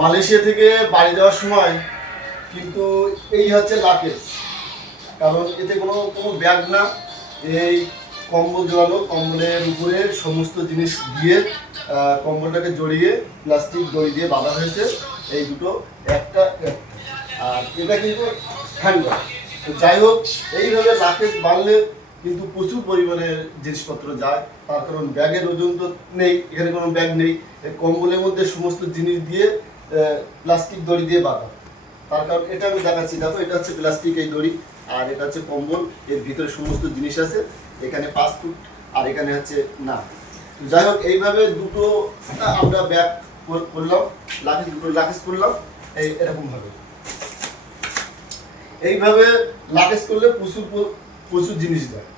Malaysia থেকে বাড়ি যাওয়ার সময় কিন্তু এই হচ্ছে লাকেজ, কারণ এতে কোনো কোনো ব্যাগ না, এই কম্বল জড়ানো, কম্বলের উপরে সমস্ত জিনিস দিয়ে কম্বলটাকে জড়িয়ে প্লাস্টিক দড়ি দিয়ে বাঁধা হয়েছে এই দুটো, একটা আর এটা কিন্তু হ্যান্ডব্যাগ। তো যাই হোক, এইভাবে লাকেজ বাঁধলে কিন্তু প্রচুর পরিমাণে জিনিসপত্র যায়, তার কারণ ব্যাগের ওজন তো নেই, এখানে কোনো ব্যাগ নেই, কম্বলের মধ্যে সমস্ত জিনিস দিয়ে প্লাস্টিক দড়ি দিয়ে বাঁধা। তার কারণ এটা আমি দেখাচ্ছি, দেখো এটা হচ্ছে প্লাস্টিক এই দড়ি, আর এটা হচ্ছে কম্বল, এর ভিতরে সমস্ত জিনিস আছে, এখানে পাসপোর্ট আর এখানে হচ্ছে না। যাই হোক, এইভাবে দুটো আমরা ব্যাগ করলাম, লাকেজ দুটো লাকেজ করলাম এরকম ভাবে। এইভাবে লাকেজ করলে প্রচুর প্রচুর জিনিস দেয়।